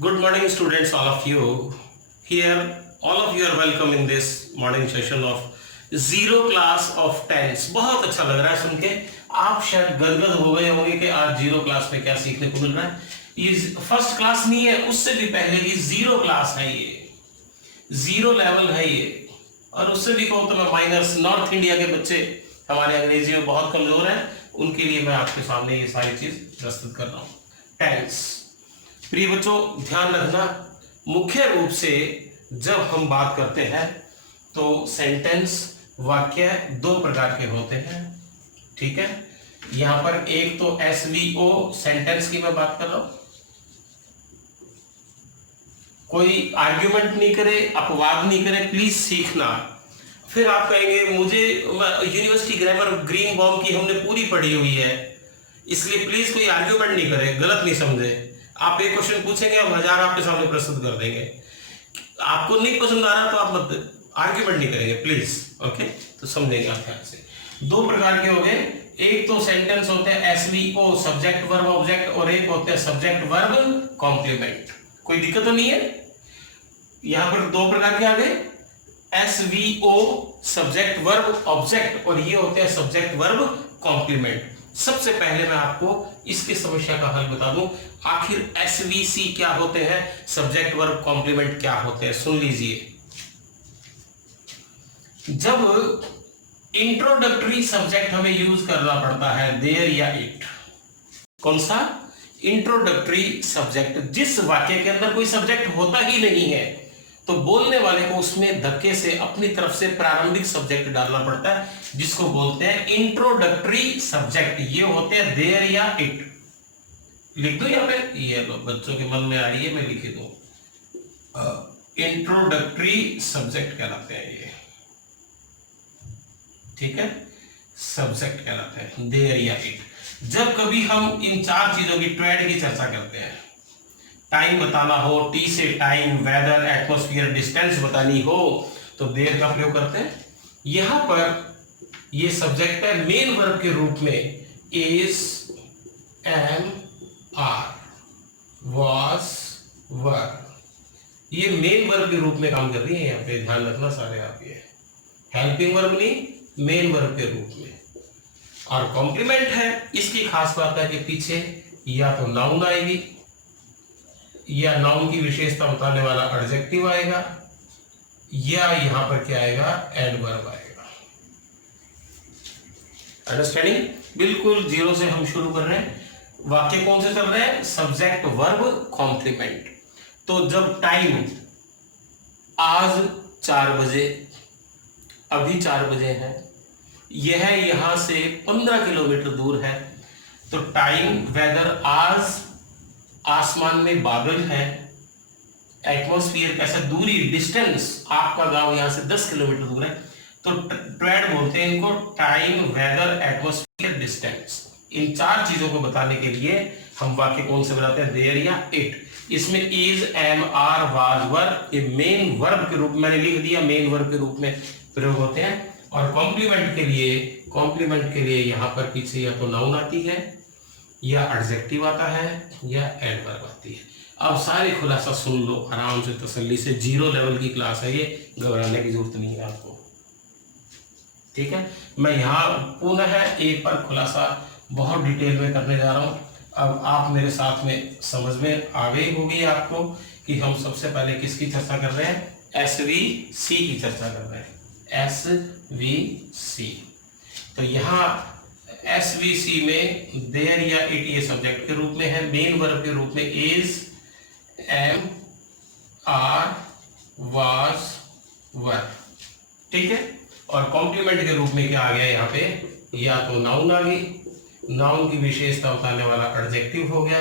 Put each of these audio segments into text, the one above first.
Good morning, students, all of you. Here, all of you are welcome in this morning session of zero class of tens. बहुत अच्छा लग रहा है सुन के। आप शायद गदगद हो गए होंगे कि आज जीरो क्लास में क्या सीखने को मिल रहा है। ये फर्स्ट क्लास नहीं है, उससे भी पहले की जीरो क्लास है, ये जीरो लेवल है ये। और उससे भी कहूँ तो मैं माइनर्स नॉर्थ इंडिया के बच्चे हमारे अंग्रेजी में बहुत कमजोर हैं, उनके लिए मैं आपके सामने ये सारी चीज प्रस्तुत कर रहा हूँ। टेंस प्रिय बच्चों, ध्यान रखना, मुख्य रूप से जब हम बात करते हैं तो सेंटेंस वाक्य दो प्रकार के होते हैं। ठीक है, यहां पर एक तो एसवीओ सेंटेंस की मैं बात कर रहा हूं। कोई आर्ग्यूमेंट नहीं करे, अपवाद नहीं करे, प्लीज सीखना। फिर आप कहेंगे मुझे यूनिवर्सिटी ग्रामर ग्रीन बॉम की हमने पूरी पढ़ी हुई है, इसलिए प्लीज कोई आर्ग्यूमेंट नहीं करे, गलत नहीं समझे। आप एक क्वेश्चन पूछेंगे, हम 1000 आपके सामने प्रस्तुत कर देंगे। आपको नहीं पसंद आ रहा तो आप मत आर्ग्यूमेंट नहीं करेंगे प्लीज। ओके, तो समझेंगे आप ध्यान से। दो प्रकार के हो गए, एक तो सेंटेंस होते हैं एसवीओ सब्जेक्ट वर्ब ऑब्जेक्ट, और एक होते हैं सब्जेक्ट वर्ब कॉम्प्लीमेंट। कोई दिक्कत तो नहीं है? यहां पर दो प्रकार के आ गए, एसवीओ सब्जेक्ट वर्ब ऑब्जेक्ट, और ये होते हैं सब्जेक्ट वर्ब कॉम्प्लीमेंट। सबसे पहले मैं आपको इसकी समस्या का हल बता दूं, आखिर एसवीसी क्या होते हैं, सब्जेक्ट वर्ब कॉम्प्लीमेंट क्या होते हैं। सुन लीजिए, जब इंट्रोडक्टरी सब्जेक्ट हमें यूज करना पड़ता है, देयर या इट, कौन सा इंट्रोडक्टरी सब्जेक्ट, जिस वाक्य के अंदर कोई सब्जेक्ट होता ही नहीं है, तो बोलने वाले को उसमें धक्के से अपनी तरफ से प्रारंभिक सब्जेक्ट डालना पड़ता है, जिसको बोलते हैं इंट्रोडक्टरी सब्जेक्ट। ये होते हैं देयर या इट। लिख दो यहाँ पे, ये लो, बच्चों के मन में आ रही है, मैं लिख दूं। इंट्रोडक्टरी सब्जेक्ट कहलाते हैं ये। ठीक है, सब्जेक्ट कहलाते हैं देयर या इट। जब कभी हम इन चार चीजों की ट्रेड की चर्चा करते हैं, टाइम बताना हो, टी से टाइम, वेदर, एटमॉस्फेयर, डिस्टेंस बतानी हो, तो देयर का प्रयोग करते हैं। यहां पर ये सब्जेक्ट है मेन वर्ब के रूप में, इज, एम, आर, वाज, वर, ये मेन वर्ब के रूप में काम कर रही है। यहां पे ध्यान रखना सारे आप, ये हेल्पिंग वर्ब नहीं, मेन वर्ब के रूप में। और कॉम्प्लीमेंट है, इसकी खास बात है कि पीछे या तो नाउन आएगी, या नाउन की विशेषता बताने वाला एडजेक्टिव आएगा, या यहां पर क्या आएगा, एडवर्ब आएगा। अंडरस्टैंडिंग? बिल्कुल जीरो से हम शुरू कर रहे हैं। वाक्य कौन से चल रहे हैं, सब्जेक्ट वर्ब कॉम्प्लीमेंट। तो जब टाइम आज 4 बजे, अभी 4 बजे है, यह यहां से 15 किलोमीटर दूर है, तो टाइम, वेदर, आज आसमान में बादल है, एटमॉस्फेयर कैसा, दूरी, डिस्टेंस, आपका गांव यहां से 10 किलोमीटर दूर है, तो ट्रेड बोलते हैं इनको, टाइम, वेदर, एटमॉस्फेयर, डिस्टेंस। इन चार चीजों को बताने के लिए हम वाक्य कौन से बनाते हैं, देयर या इट। इसमें इज, एम, आर, वाज, वर, ये मेन वर्ब के रूप में मैंने लिख दिया, मेन वर्ब के रूप में प्रयोग होते हैं। और कॉम्प्लीमेंट के लिए यहां पर पीछे या तो नाउन आती है, या एडजेक्टिव आता है, या एडवर्ब आती है। अब सारे खुलासा सुन लो आराम से, तसल्ली से। जीरो लेवल की क्लास है ये, घबराने की जरूरत नहीं है आपको। ठीक है, मैं यहाँ पुनः एक बार खुलासा बहुत डिटेल में करने जा रहा हूँ। अब आप मेरे साथ में समझ में आ गई होगी आपको कि हम सबसे पहले किसकी चर्चा कर रहे हैं, एसवीसी की चर्चा कर रहे हैं, एसवीसी। तो यहाँ एसवीसी में देयर या इट ये सब्जेक्ट के रूप में है, मेन वर्ब के रूप में इज, एम, आर, वाज, वर। ठीक है, और कॉम्प्लीमेंट के रूप में क्या आ गया यहाँ पे, या तो नाउन आ गई, नाउन की विशेषता बताने वाला एडजेक्टिव हो गया,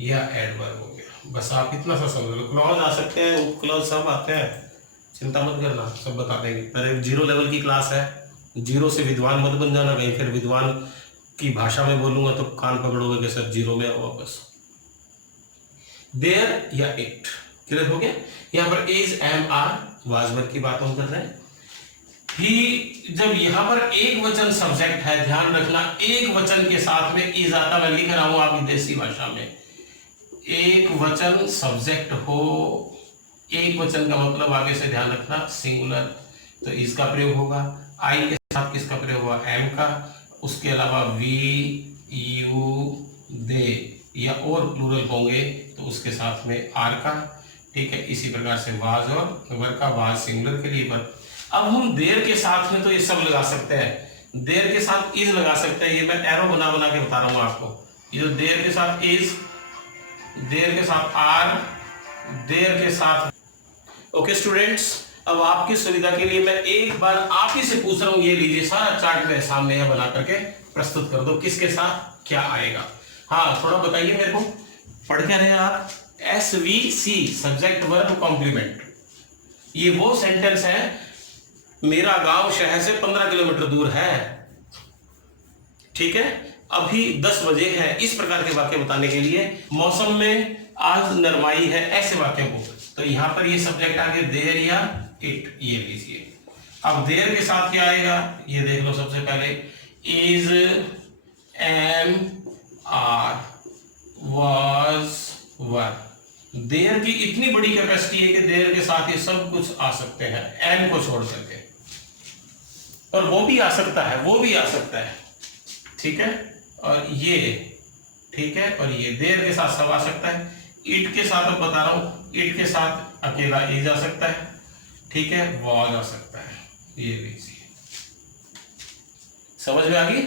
या एडवर्ब हो गया। बस आप इतना सा समझ लो। क्लॉज आ सकते हैं, उपक्लॉज सब आते हैं, चिंता मत करना, सब बता देंगे। पर जीरो लेवल की क्लास है, जीरो से विद्वान मत बन जाना कहीं, फिर विद्वान की भाषा में बोलूंगा तो कान पकड़ोगे कि सर जीरो में आओ वापस। देयर या इट क्लियर हो गया। यहां पर इज, एम, आर, वाज, वर की बात हम कर रहे हैं। ही, जब यहां पर एक वचन सब्जेक्ट है, ध्यान रखना, एक वचन के साथ में इज आता, मैं लिख रहा हूं आपकी देसी भाषा में, एक वचन सब्जेक्ट हो, एक वचन का मतलब आगे से ध्यान रखना सिंगुलर, तो इसका प्रयोग होगा। आई के साथ किसका प्रयोग होगा, एम का। उसके अलावा वी, यू, दे या और प्लूरल होंगे तो उसके साथ में आर का। ठीक है, इसी प्रकार से वाज और वर का, वाज सिंगुलर के लिए वर। अब हम देर के साथ में तो ये सब लगा सकते हैं, देर के साथ इज लगा सकते हैं, ये मैं एरो बना बना के बता रहा हूँ आपको। ये जो देर के साथ इज, देर के साथ आर, देर के साथ। ओके स्टूडेंट्स, अब आपकी सुविधा के लिए मैं एक बार आप ही से पूछ रहा हूं, ये लीजिए सारा चार्ट मेरे सामने है, बना करके प्रस्तुत कर दो किसके साथ क्या आएगा। हाँ थोड़ा बताइए मेरे को, पढ़ क्या रहे हैं आप। SVC सब्जेक्ट वर्ब कॉम्प्लीमेंट, ये वो सेंटेंस है, मेरा गांव शहर से 15 किलोमीटर दूर है। ठीक है, अभी 10 बजे है, इस प्रकार के वाक्य बताने के लिए। मौसम में आज नरमाई है, ऐसे वाक्यों को। तो यहां पर ये सब्जेक्ट आ गया देर या इट, ये लीजिए। अब देर के साथ क्या आएगा, ये देख लो। सबसे पहले इज, एम, आर, वाज, वर। देर की इतनी बड़ी कैपेसिटी है कि देर के साथ ये सब कुछ आ सकते हैं, एम को छोड़ करके। और वो भी आ सकता है, वो भी आ सकता है। ठीक है, और ये, ठीक है, और ये देर के साथ सब आ सकता है। इट के साथ अब बता रहा हूं, इट के साथ अकेला इज आ सकता है। ठीक है, वॉज आ सकता है, ये लीजिए। समझ में आ गई।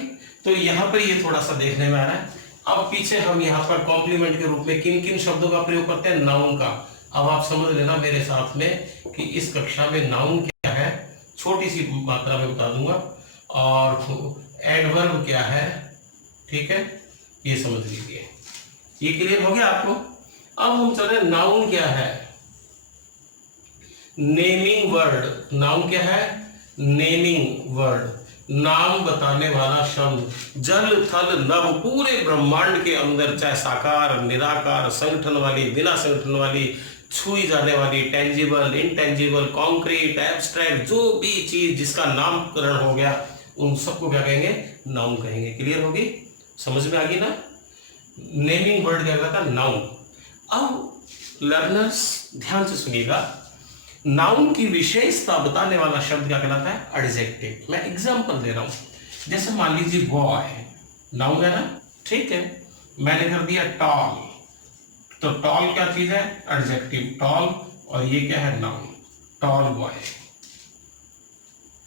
तो यहां पर ये थोड़ा सा देखने में आ रहा है। अब पीछे हम यहां पर कॉम्प्लीमेंट के रूप में किन किन शब्दों का प्रयोग करते हैं, नाउन का। अब आप समझ लेना मेरे साथ में कि इस कक्षा में नाउन क्या है, छोटी सी मात्रा में बता दूंगा, और एडवर्ब क्या है। ठीक है, ये समझ लीजिए। ये क्लियर हो गया आपको। अब हम चले, नाउन क्या है, नेमिंग वर्ड। नाउन क्या है, नेमिंग वर्ड, नाम बताने वाला शब्द। जल, थल, नभ, पूरे ब्रह्मांड के अंदर, चाहे साकार, निराकार, संगठन वाली, बिना संगठन वाली, छुई जाने वाली, टेंजिबल, इनटेंजिबल, कॉन्क्रीट, एब्स्ट्रैक्ट, जो भी चीज जिसका नामकरण हो गया, उन सबको क्या कहेंगे, नाउन कहेंगे। क्लियर होगी, समझ में आ गई ना। नेमिंग वर्ड क्या कहता है, नाउन। अब लर्नर्स ध्यान से सुनिएगा, नाउन की विशेषता बताने वाला शब्द क्या कहलाता है, एडजेक्टिव। मैं एग्जांपल दे रहा हूं, जैसे मान लीजिए बॉय, नाउन है ना। ठीक है, मैंने कर दिया टॉल, तो टॉल क्या चीज है, एडजेक्टिव, टॉल, और ये क्या है, noun, tall boy.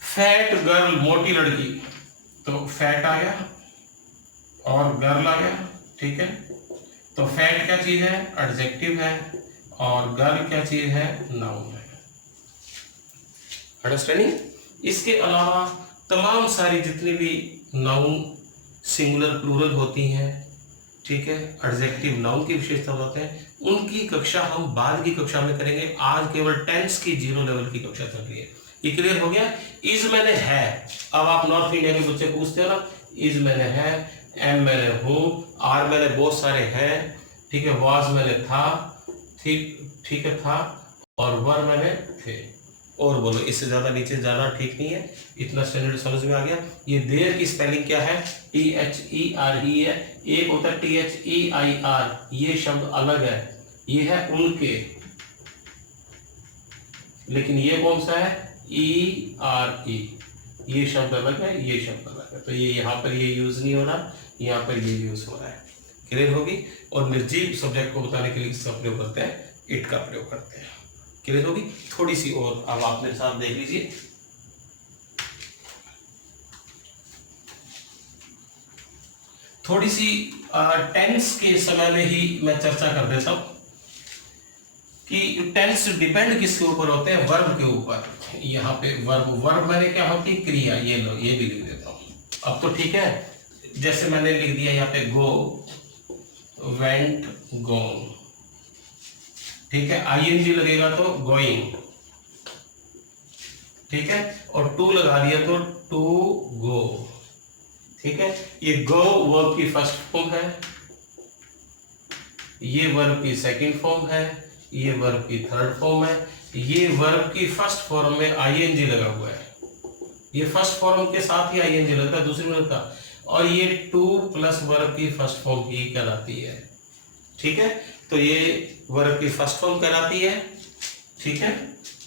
Fat girl, मोटी लड़की, तो फैट आ गया और गर्ल आ गया। ठीक है, तो फैट क्या चीज है, एडजेक्टिव है, और गर्ल क्या चीज है, नाउन है। अंडरस्टैंडिंग। इसके अलावा तमाम सारी जितनी भी नाउन सिंगुलर प्लूरल होती हैं, ठीक है, एडजेक्टिव नाउन की विशेषता होते हैं, उनकी कक्षा हम बाद की कक्षा में करेंगे। आज केवल टेंस की 0 लेवल की कक्षा चल रही है। ये क्लियर हो गया। इज मैंने है, अब आप नॉर्थ इंडिया के बच्चे पूछते हो ना, इज मैंने है, एम मैंने हूं, आर मैंने बहुत सारे हैं, ठीक है, वाज मैंने था, ठीक है था, और वर मैंने थे। और बोलो, इससे ज्यादा नीचे जाना ठीक नहीं है, इतना स्टैंडर्ड समझ में आ गया। ये देर की स्पेलिंग क्या है, THERE है, एक होता है THEIR, ये शब्द अलग है, ये है उनके, लेकिन ये कौन सा है, ERE, ये शब्द अलग है, ये शब्द अलग है। तो ये यहाँ पर ये यूज नहीं हो रहा, यहाँ पर ये यूज हो रहा है। क्लियर होगी। और निर्जीव सब्जेक्ट को बताने के लिए इसका प्रयोग करते हैं, इट का प्रयोग करते हैं। क्लियर होगी। थोड़ी सी और अब आप मेरे साथ देख लीजिए, थोड़ी सी टेंस के समय में ही मैं चर्चा कर देता हूं कि टेंस डिपेंड किसके ऊपर होते हैं, वर्ब के ऊपर। यहाँ पे वर्ब मैंने क्या होती है, क्रिया। ये लो, ये भी लिख देता हूं अब तो, ठीक है। जैसे मैंने लिख दिया यहाँ पे गो, वेंट, गोन, ठीक है, ING लगेगा तो गोइंग, ठीक है, और टू लगा दिया तो टू गो, ठीक है। ये गो वर्ब की फर्स्ट फॉर्म है, ये वर्ब की सेकंड फॉर्म है, ये वर्ब की थर्ड फॉर्म है, ये वर्ब की फर्स्ट फॉर्म में ING लगा हुआ है। ये फर्स्ट फॉर्म के साथ ही ING लगता है, दूसरी में लगता, और ये टू प्लस वर्ब की फर्स्ट फॉर्म ही कहलाती है। ठीक है, तो ये वर्ब की फर्स्ट फॉर्म कहलाती है, ठीक है।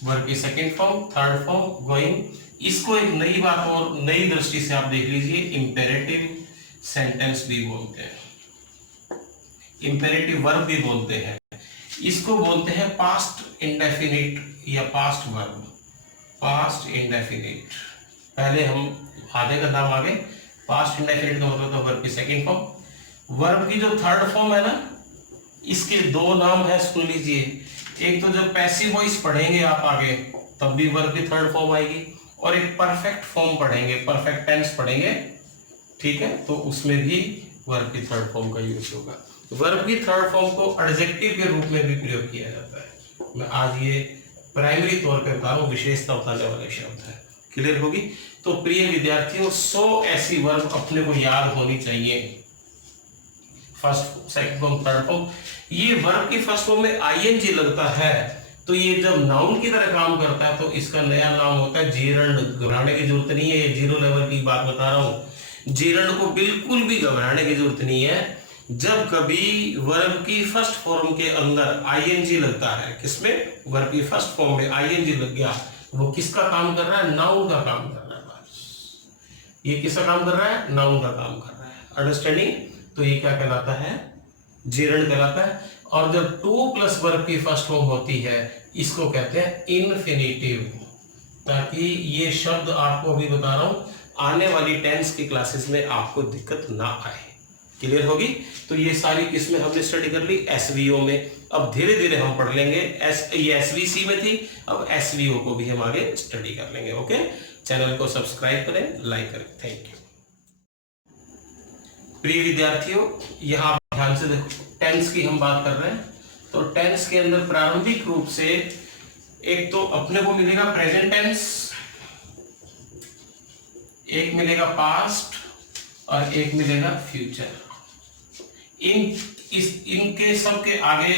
वर्ब की second form, third form, going. इसको एक नई बात और नई दृष्टि से आप देख लीजिए, इंपेरेटिव सेंटेंस भी बोलते हैं, इंपेरेटिव वर्ब भी बोलते हैं। इसको बोलते हैं पास्ट इंडेफिनिट या पास्ट वर्ब, पास्ट इंडेफिनिट। पहले हम आधे का नाम आगे, पास्ट इंडेफिनिट का मतलब वर्ब की सेकंड फॉर्म। वर्ब की जो थर्ड फॉर्म है ना, इसके दो नाम है, सुन लीजिए। एक तो जब पैसिव वॉइस पढ़ेंगे आप आगे, तब भी वर्ब की थर्ड फॉर्म आएगी, और एक परफेक्ट फॉर्म पढ़ेंगे, परफेक्ट टेंस पढ़ेंगे, ठीक है, तो उसमें भी वर्ब की थर्ड फॉर्म का यूज होगा। वर्ब की थर्ड फॉर्म को एडजेक्टिव के रूप में भी प्रयोग किया जाता है। मैं आज ये प्राइमरी तौर पर बता रहा हूं, विशेषता बताने वाले शब्द है। क्लियर होगी? तो प्रिय विद्यार्थियों, 100 ऐसी वर्ब अपने को याद होनी चाहिए, first second form third form. ये वर्ब की फर्स्ट फॉर्म में आईएनजी लगता है, तो ये जब नाउन की तरह काम करता है तो इसका नया नाम होता है जेरंड। घबराने की जरूरत नहीं है, ये जीरो लेवल की बात बता रहा हूं। जेरंड को बिल्कुल भी घबराने की जरूरत नहीं है। जब कभी वर्ब की फर्स्ट फॉर्म के अंदर आईएनजी लगता है, किसमें? वर्ब की फर्स्ट फॉर्म में आईएनजी लग गया, वो किसका काम कर रहा है? नाउन का काम कर रहा है। बस ये किसका काम कर रहा है? नाउन का काम कर रहा है। अंडरस्टैंडिंग? तो ये क्या कहलाता है? जेरंड कहलाता है। और जब टू प्लस वर्ब की फर्स्ट फॉर्म होती है, इसको कहते हैं इन्फिनिटिव। ताकि ये शब्द आपको अभी बता रहा हूं, आने वाली टेंस की क्लासेस में आपको दिक्कत ना आए। क्लियर होगी? तो ये सारी किस्में हमने स्टडी कर ली एसवीओ में। अब धीरे धीरे हम पढ़ लेंगे, ये एसवीसी में थी, अब एसवीओ को भी हम आगे स्टडी कर लेंगे। ओके, चैनल को सब्सक्राइब करें, लाइक करें। Thank you. प्रिय विद्यार्थियों, यहाँ ध्यान से देखो, टेंस की हम बात कर रहे हैं। तो टेंस के अंदर प्रारंभिक रूप से एक तो अपने को मिलेगा प्रेजेंट टेंस, एक मिलेगा पास्ट और एक मिलेगा फ्यूचर। इनके सबके आगे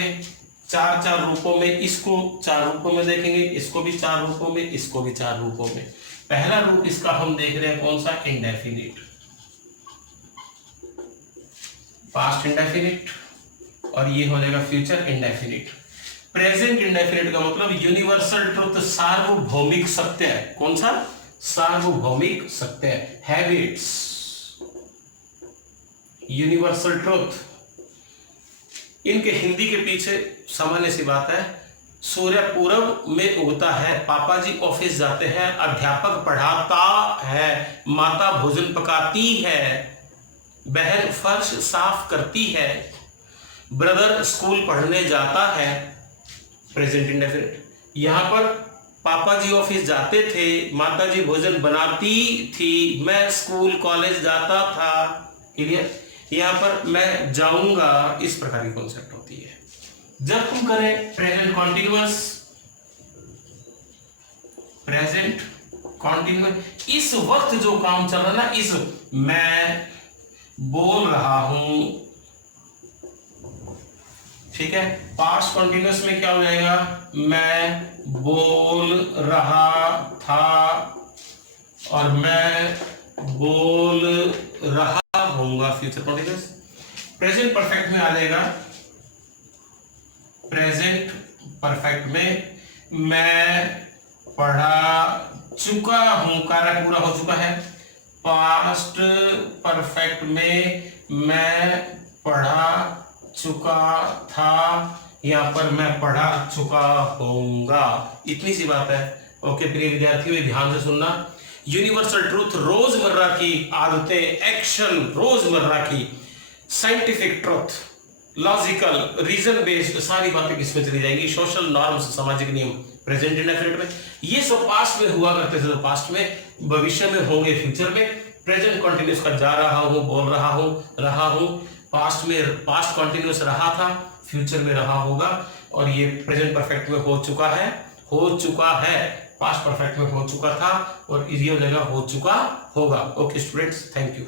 चार चार रूपों में, इसको 4 रूपों में देखेंगे, इसको भी 4 रूपों में, इसको भी 4 रूपों में। पहला रूप इसका हम देख रहे हैं कौन सा? इंडेफिनिट, पास्ट इंडेफिनिट, और ये हो जाएगा फ्यूचर इंडेफिनिट। प्रेजेंट इंडेफिनिट का मतलब यूनिवर्सल ट्रुथ, सार्वभौमिक सत्य। कौन सा? सार्वभौमिक सत्य, हैबिट्स, यूनिवर्सल ट्रुथ। इनके हिंदी के पीछे सामान्य सी बात है, सूर्य पूरब में उगता है, पापा जी ऑफिस जाते हैं, अध्यापक पढ़ाता है, माता भोजन पकाती है, बहन फर्श साफ करती है, ब्रदर स्कूल पढ़ने जाता है। Present indefinite. यहां पर पापा जी ऑफिस जाते थे, माता जी भोजन बनाती थी, मैं स्कूल कॉलेज जाता था। क्लियर? यहां पर मैं जाऊंगा, इस प्रकार की कॉन्सेप्ट होती है। जब हम करें प्रेजेंट कॉन्टिन्यूअस, प्रेजेंट कॉन्टिन्यूअस, इस वक्त जो काम चल रहा है ना, इस मैं बोल रहा हूं, ठीक है। पास्ट कॉन्टिन्यूअस में क्या हो जाएगा? मैं बोल रहा था और मैं बोल रहा होऊंगा, फ्यूचर कॉन्टिन्यूअस। प्रेजेंट परफेक्ट में आ जाएगा, प्रेजेंट परफेक्ट में मैं पढ़ा चुका हूं, कार्य पूरा हो चुका है। पास्ट परफेक्ट में मैं पढ़ा चुका था, यहां पर मैं पढ़ा चुका होऊंगा। इतनी सी बात है। ओके प्रिय विद्यार्थियों, ध्यान से सुनना। यूनिवर्सल ट्रूथ, रोजमर्रा की आदतें, एक्शन, रोजमर्रा की scientific truth, logical, reason based, सारी बातें किसमें चली जाएंगी? सोशल नॉर्म्स, सामाजिक नियम, प्रेजेंट इंडेफिनिट में। ये सब पास्ट में हुआ करते थे, तो पास्ट में, भविष्य में होंगे फ्यूचर में। प्रेजेंट कॉन्टिन्यूस का जा रहा हूं, बोल रहा हूं, पास्ट में पास्ट कॉन्टिन्यूस रहा था, फ्यूचर में रहा होगा, और ये प्रेजेंट परफेक्ट में हो चुका है, पास्ट परफेक्ट में हो चुका था, और ये जगह हो चुका होगा। Okay students, thank you.